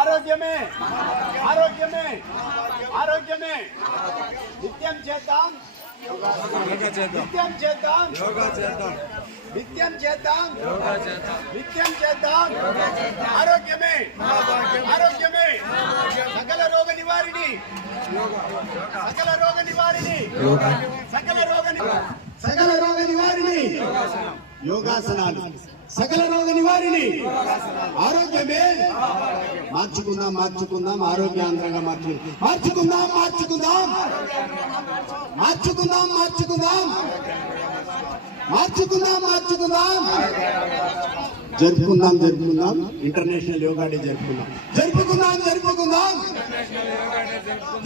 ఆరోగ్యమే ఆరోగ్యమే ఆరోగ్యమే నిత్యం చేద్దాం నిత్యం చేద్దాం నిత్యం చేద్దాం నిత్యం చేద్దాం ఆరోగ్యమే ఆరోగ్యమే సకల రోగ నివారిణి సకల రోగ నివారిణి సకల రోగ నివారిణి యోగాసనాలు సకల రోగ నివారిణి ఆరోగ్యమే మార్చుకుందాం మార్చుకుందాం ఆరోగ్యాంధ్రంగా మార్చుకుందాం మార్చుకుందాం మార్చుకుందాం మార్చుకుందాం మార్చుకుందాం మార్చుకుందాం జరుపుకుందాం జరుపుకుందాం ఇంటర్నేషనల్ యోగా డే జరుపుకుందాం జరుపుకుందాం జరుపుకుందాం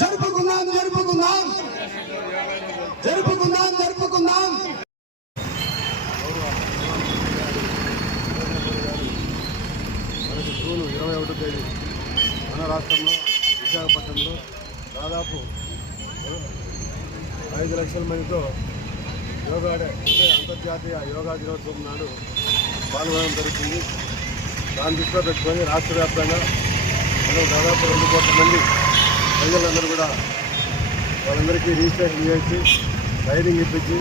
జరుపుకుందాం జరుపుకుందాం జరుపుకుందాం జరుపుకుందాం జూన్ 21వ తేదీ మన రాష్ట్రంలో విశాఖపట్నంలో దాదాపు 5 లక్షల మందితో యోగా డే అంతర్జాతీయ యోగా దినోత్సవం నాడు పాల్గొనడం జరుగుతుంది. దాన్ని దృష్టిలో పెట్టుకొని రాష్ట్ర వ్యాప్తంగా మనం దాదాపు 2 కోట్ల మంది ప్రజలందరూ కూడా వాళ్ళందరికీ రిజిస్ట్రేషన్ చేసి ట్రైనింగ్ ఇప్పించి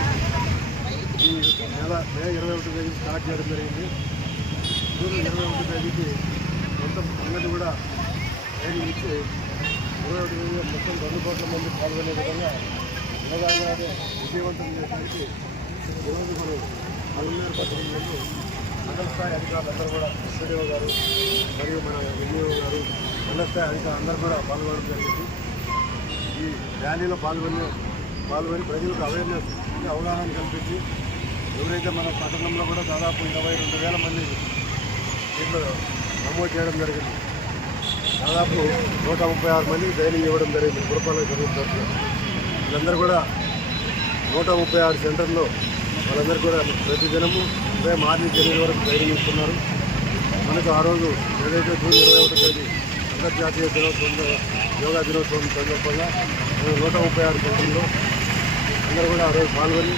ఈ నెల మే 21వ తేదీ స్టార్ట్ చేయడం జరిగింది. జూన్ 21వ తేదీకి మొత్తం అందరినీ కూడా ట్రైనింగ్ ఇచ్చి 21వ తేదీ మొత్తం 2 కోట్ల మంది పాల్గొనే విధంగా యోగాన్ని విజయవంతం చేయడానికి ఈరోజు మనం అల్లూరు పట్టణంలో మండల స్థాయి అధికారులందరూ కూడా ఎస్డీఓ గారు మరియు మన ఎంఈఓ గారు మండల స్థాయి అధికారులు అందరూ కూడా పాల్గొనడం జరిగింది. ఈ ర్యాలీలో పాల్గొని ప్రజలకు అవేర్నెస్ అవగాహన కల్పించి ఎవరైతే మన పట్టణంలో కూడా దాదాపు 22,000 మంది దీంట్లో నమోదు చేయడం జరిగింది. దాదాపు 136 మందికి ట్రైనింగ్ ఇవ్వడం జరిగింది. పురపాలక జరుగుతుంది. వీళ్ళందరూ కూడా 136 సెంటర్లో వాళ్ళందరూ కూడా ప్రతిదినము ఉదయం 6 నుంచి 8 వరకు ట్రైనింగ్ ఇస్తున్నారు. మనకు ఆ రోజు ఏదైతే జూన్ 21వ తేదీ అంతర్జాతీయ దినోత్సవంలో యోగా దినోత్సవం సందర్భంగా 136 సెంటర్లో అందరూ కూడా ఆ రోజు పాల్గొని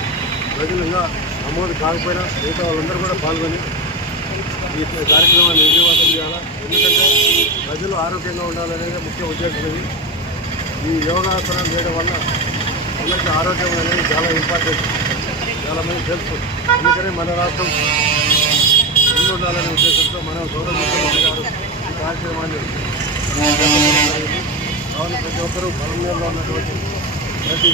ప్రజలుగా నమోదు కాకపోయినా మిగతా వాళ్ళందరూ కూడా పాల్గొని ఈ కార్యక్రమాన్ని విజయవంతం చేయాలా. ఎందుకంటే ప్రజలు ఆరోగ్యంగా ఉండాలనేది ముఖ్య ఉద్దేశం. ఇది ఈ యోగాసనాలు చేయడం వల్ల అందరికీ ఆరోగ్యం అనేది చాలా ఇంపార్టెంట్, చాలామంది తెలుసు. అందుకని మన రాష్ట్రం ముందు ఉండాలనే ఉద్దేశంతో మన గౌరవ ముఖ్యమంత్రి గారు ఈ కార్యక్రమాన్ని కావాలి. ప్రతి ఒక్కరూ బలం మీద ఉన్నటువంటి ప్రతి